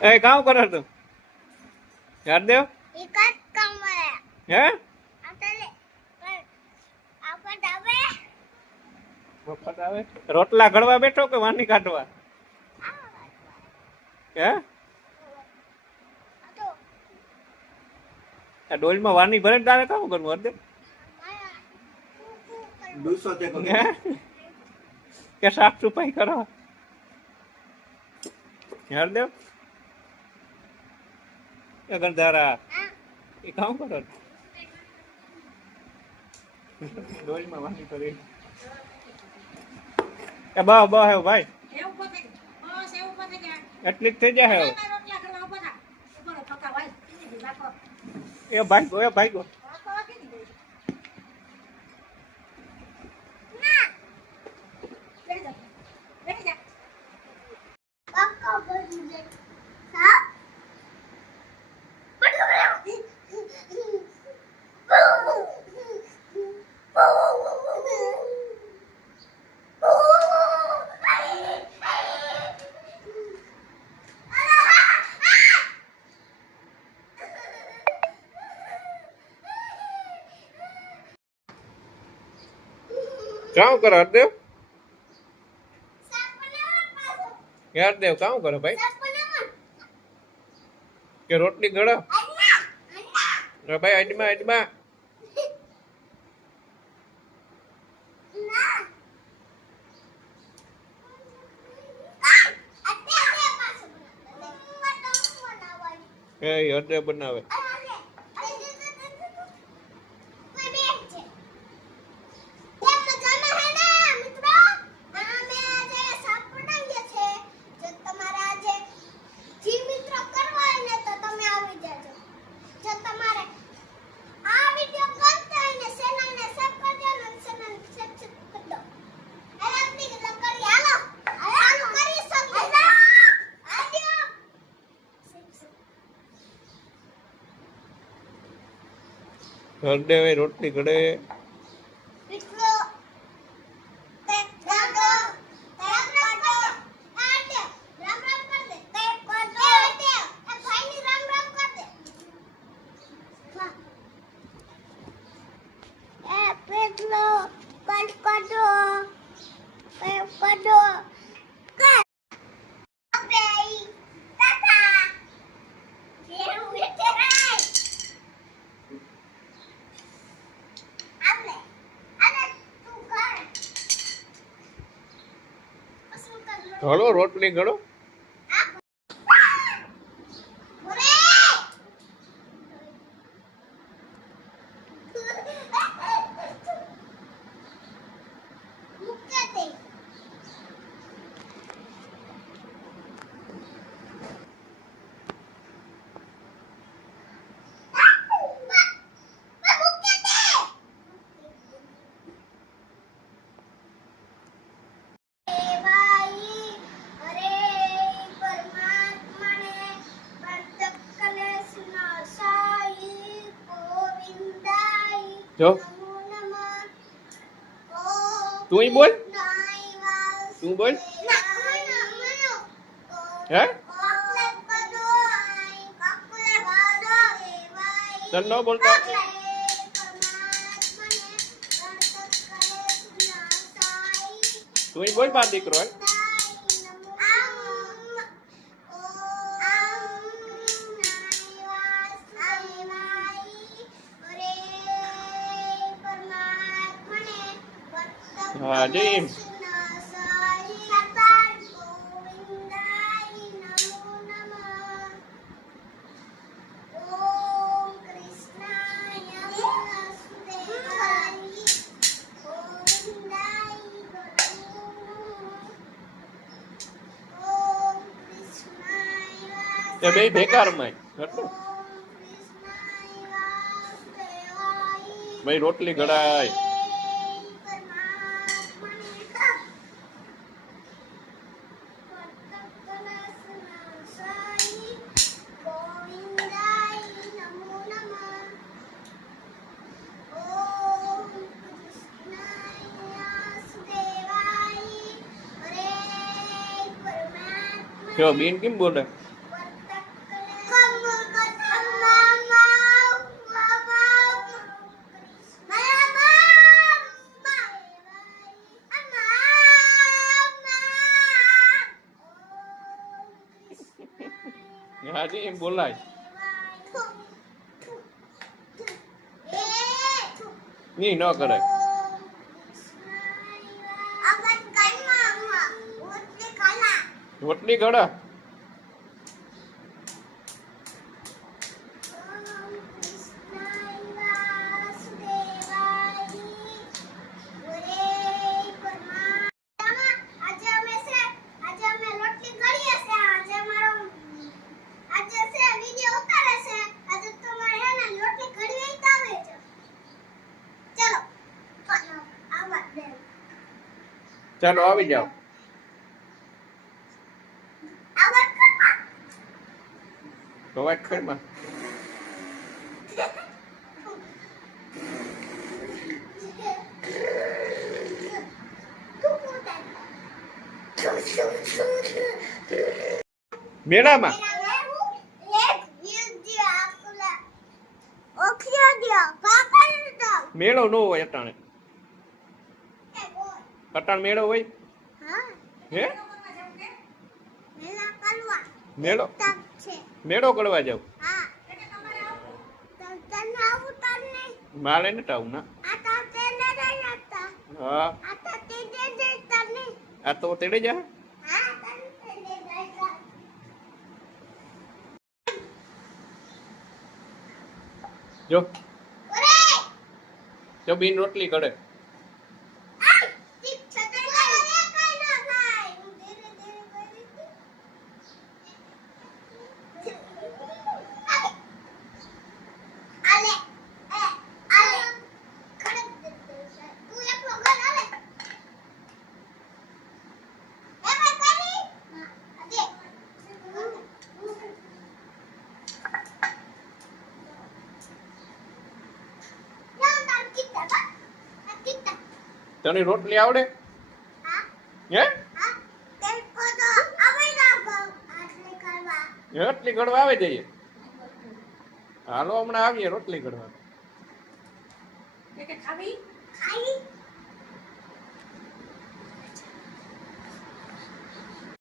એ કામ કરો તું યારદેવ એકાદ કામ હે મફત આવે રોટલા ઘડવા બેઠો કે વાની કાઢવા હે આ ડોલમાં વાની ભરે તારે કામ કરવું હરદેવ કે સાફ સફાઈ કરો હરદેવ એ ગંધારા એ કામ કરો ડોલમાં વાની કરી એ બા બા હે ભાઈ એટલી જ થઈ જાય એ ભાઈ ગો કામ કરો હરદેવ યારદેવ કામ કરો ભાઈ કે રોટલી ઘડો ભાઈ અડમાં એ હરદેવ બનાવે હરદેવ રોટલી ઘડે ઘડો રોટલી ઘડો જો તું બોલ તું બોલ હે તને ન બોલતા તું બોલ બા દીકરો હે હા જી એ બે બેકાર માં ભાઈ રોટલી ઘડાય કેવો બેન કેમ બોલે હાજી એમ બોલાય. ની ન કરાય. રોટલી ઘડા. ચાલો આવી જાઓ. તો વાત કરમાં. મેળામાં મેળો ન હોય અટાણે. અટાણ મેળો હોય હે? મેળો મેળો કરવા જાવ. મારે નથી આવું ના. હા આ તો તેડે જા. જો જો બીન રોટલી કરે. તને રોટલી આવડે હે? રોટલી ઘડવા આવે જઈએ. હાલો હમણાં આવીએ રોટલી ઘડવા.